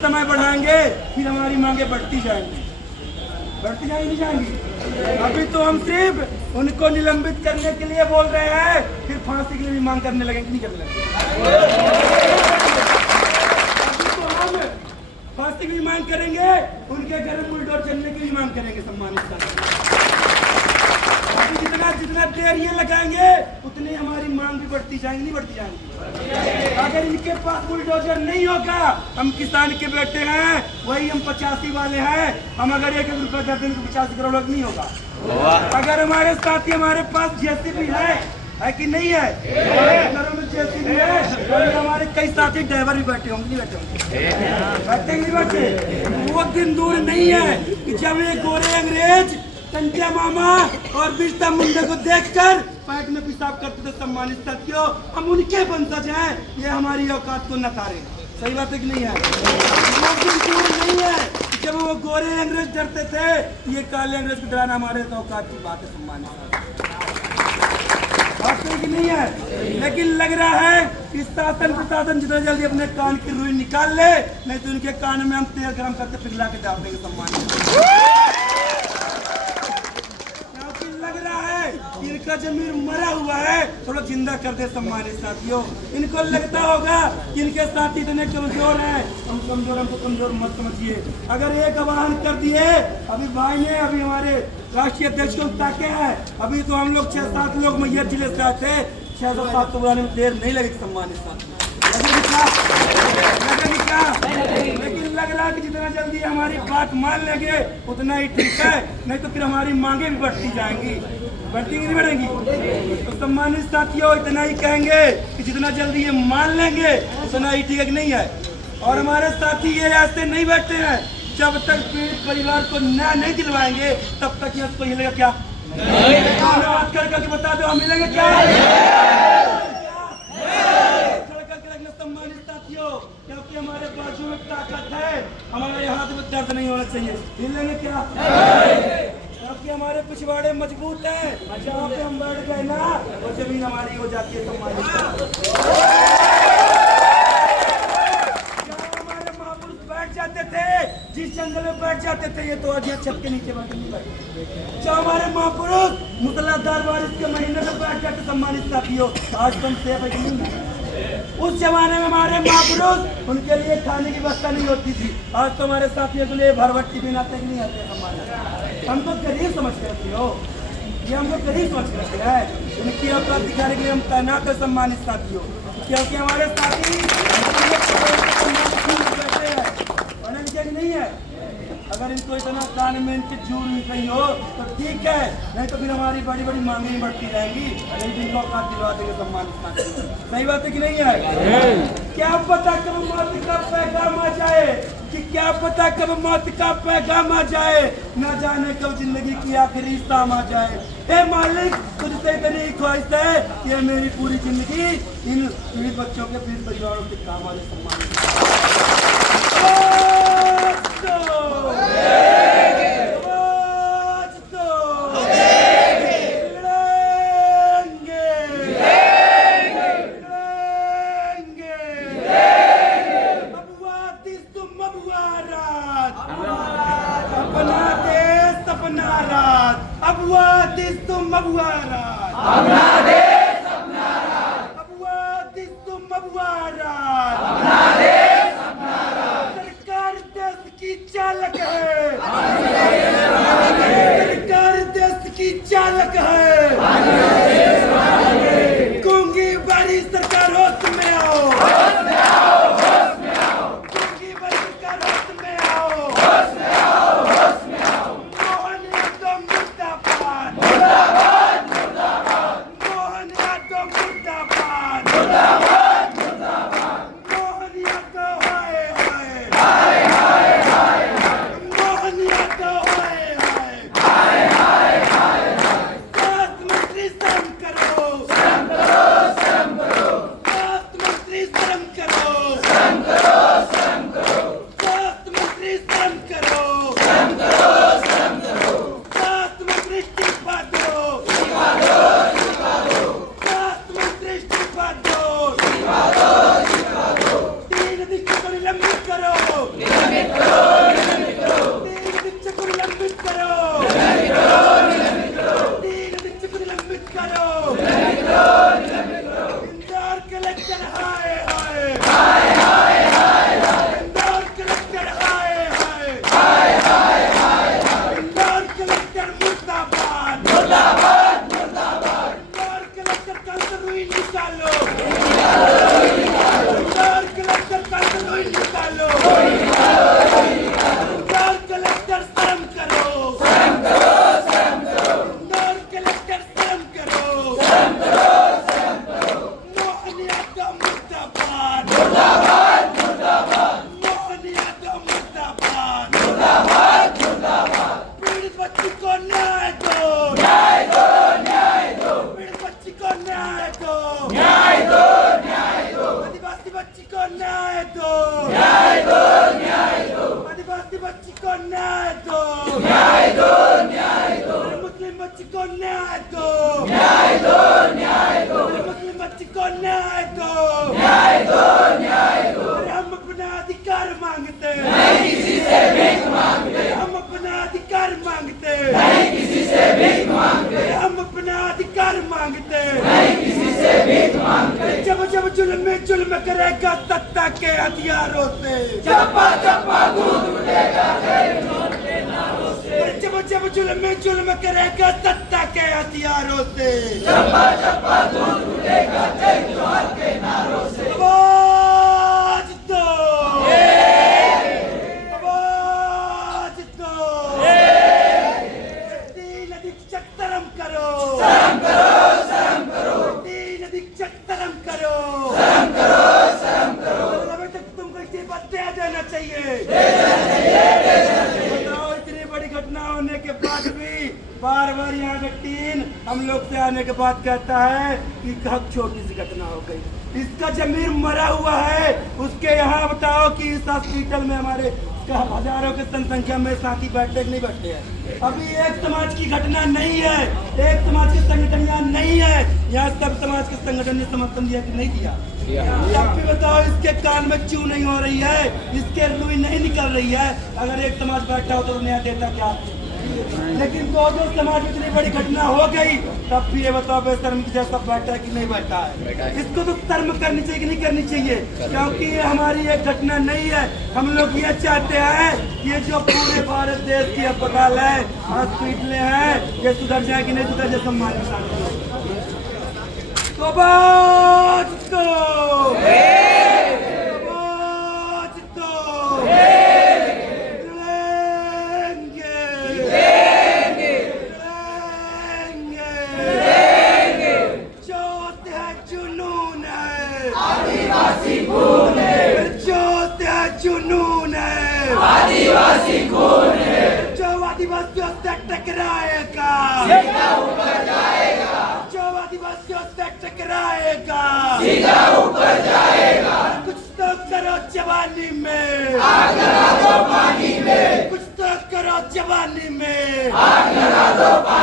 समय बढ़ाएंगे फिर हमारी मांगे बढ़ती जाएंगी नहीं जाएंगी। अभी तो हम सिर्फ उनको निलंबित करने के लिए बोल रहे हैं, फिर फांसी के लिए भी मांग करने लगेंगे, नहीं करने लगेंगे। अभी तो हम फांसी की भी मांग करेंगे, उनके घर में बुलडोर चलने की भी मांग करेंगे। सम्मानित जितना देर ये लगाएंगे उतनी हमारी मांग भी बढ़ती जाएंगी, नहीं बढ़ती जाएंगी। अगर इनके पास बुलडोजर नहीं होगा, हम किसान के बेटे हैं, वही हम 85 वाले हैं, हम अगर 1-1 रुपया कर देंगे तो 85 करोड़ नहीं होगा। अगर हमारे साथी हमारे पास जेसीबी है कि नहीं है, हमारे घरों में जेसीबी है, और हमारे कई साथी ड्राइवर भी बैठे होंगे, नहीं बैठे होंगे, बैठे नहीं बैठे। वो दिन दूर नहीं है कि जब ये गोरे अंग्रेज टंटिया मामा और बिरसा मुंडा को देखकर पैट में पेशाब करते थे। सम्मानित साथियों, हम उनके वंशज हैं, ये हमारी औकात को नकारे। सही बात है कि नहीं है? वो दिन दूर नहीं है जब वो गोरे अंग्रेज डरते थे, ये काले अंग्रेज को डराना हमारे तो औकात की बात है। सम्मानित बात है कि नहीं है? लेकिन लग रहा है कि शासन प्रशासन जितना जल्दी अपने कान की रुई निकाल ले, नहीं तो उनके कान में हम तेल गरम करके पिघला के डाल देंगे। सम्मानित इनका जमीर मरा हुआ है, थोड़ा जिंदा कर दे। सम्मानित साथियों, इनको लगता होगा कि इनके साथी इतने कमजोर हैं, हम कमजोर, हमको कमजोर मत समझिए। अगर एक आह्वान कर दिए, अभी भाई ने अभी हमारे राष्ट्रीय अध्यक्ष को ताके हैं, अभी तो हम लोग 6-7 लोग मैहर जिले से आते, 600-700 बुलाने में देर नहीं लगेगी। सम्मानित साथियों, लेकिन लग रहा है कि जितना जल्दी हमारी बात मान लेंगे उतना ही ठीक है, नहीं तो फिर हमारी मांगे भी बढ़ती जाएंगी, बढ़ती नहीं बढ़ेंगी। तो सम्मानित साथियों, इतना ही कहेंगे कि जितना जल्दी ये मान लेंगे उतना ही ठीक है कि नहीं है। और हमारे साथी ये ऐसे नहीं बैठते हैं, जब तक पीड़ित परिवार को न्याय नहीं दिलवाएंगे तब तक ये हिलेगा क्या? बात करके बता दो, हम हिलेंगे क्या? सम्मानित साथियों, क्योंकि हमारे बाजू में ताकत है, हमारे हाथ में दर्द नहीं होना चाहिए। हिलेंगे क्या? क्योंकि हमारे पिछवाड़े मजबूत हैं, जहाँ पे हम बैठ गए ना वो जमीन हमारी हो जाती है। सम्मानित जहाँ हमारे महापुरुष बैठ जाते थे, जिस जंगल में बैठ जाते थे, ये तो आज छत के नीचे बैठ नहीं बैठे। जो हमारे महापुरुष मूसलाधार बारिश के महीने में बैठ जाते। सम्मानित साथियों, आज तुम सेफ है कि नहीं? उस जमाने में हमारे महापुरुष, उनके लिए खाने की व्यवस्था नहीं होती थी, आज तो हमारे साथियों के लिए भरभट्टी भी आते नहीं आते। हमको गरीब समझ के रखते हो, ये हमको गरीब समझ के रखते हैं। उनकी औकात दिखाने के लिए हम तैनात है। सम्मानित साथियों, क्योंकि हमारे साथी नहीं है, अगर इनको इतना कान में इनकी जूर नहीं हो तो ठीक है, नहीं तो फिर हमारी बड़ी बड़ी मांगे बढ़ती रहेंगी, नहीं तो इनको औकात दिलवा देंगे। सम्मानित, सही बात है कि नहीं है? क्या पता कब मौत का पैगाम आ जाए, कि क्या पता कब मौत का पैगाम आ जाए, न जाने कब जिंदगी की आखिरी शाम आ जाए। ए मालिक, तुझसे इतनी ख्वाहिश है कि मेरी पूरी जिंदगी इन पीड़ित बच्चों के पीड़ित परिवारों के काम आ जाए। सम्मानित चालक है, गूंगी बारी सरकार होश में आओ, गूंगी बारी सरकार होश में आओ, मोहन यादव मुर्दाबाद, मोहन यादव मुर्दाबाद, मोहन यादव हाय हाय, मोहन यादव हाय हाय। मांगते, नहीं किसी से भीख मांगते, हम अपना अधिकार मांगते, नहीं किसी से भीख मांगते, हम अपना अधिकार मांगते, नहीं किसी से भीख मांगते। जब जब जुल्म में जुल्म करेगा सत्ता के हथियारों से, चप्पा चप्पा गूंज उठेगा जय जोहर के नारों से, जब जब जुल्म में जुल्म करेगा सत्ता के हथियारों से, चप्पा चप्पा गूंज उठेगा जय जोहर के नारों से। आवाज दो, आवाज दो, तीन अधीक्षक शर्म करो, शर्म करो, शर्म करो, तीन अधीक्षक शर्म करो, शर्म करो, शर्म करो। अभी तक तुमको इस्तीफा दे देना चाहिए। बताओ, इतनी बड़ी घटना होने के बाद भी बार बार यहाँ का टीम हम लोग से आने के बाद कहता है कि हक छोटी सी घटना हो गई, इसका जमीर मरा हुआ है। उसके यहाँ बताओ कि इस हॉस्पिटल में हमारे हजारों के संख्या में साथी बैठे नहीं बैठे हैं। अभी एक समाज की घटना नहीं है, एक समाज के संगठन यहाँ नहीं है, यहाँ सब समाज के संगठन ने समर्थन दिया कि नहीं दिया। अब भी बताओ, इसके कान में क्यों नहीं हो रही है, इसके रुई नहीं निकल रही है। अगर एक समाज बैठा हो तो न्याय देता क्या? लेकिन दो समाज में इतनी बड़ी घटना हो गई, तब भी ये बताओ बेशर्म की जैसा बैठा है कि नहीं बैठा है। इसको तो शर्म करनी चाहिए कि नहीं करनी चाहिए, क्योंकि ये हमारी एक घटना नहीं है। हम लोग ये चाहते हैं कि ये जो पूरे भारत देश की अस्पताल है, हॉस्पिटल है, ये सुधर जाए कि नहीं सुधर जाए, सम्मान के साथ। तो आवाज दो, आवाज दो, जुनून है, आदिवासी खून है, जो आदिवासियों से टकराएगा सीधा ऊपर जाएगा, जो आदिवासियों से टकराएगा सीधा ऊपर जाएगा। कुछ तो करो जवानी में, आग लगा दो पानी में, कुछ तो करो जवानी में, आग लगा दो पानी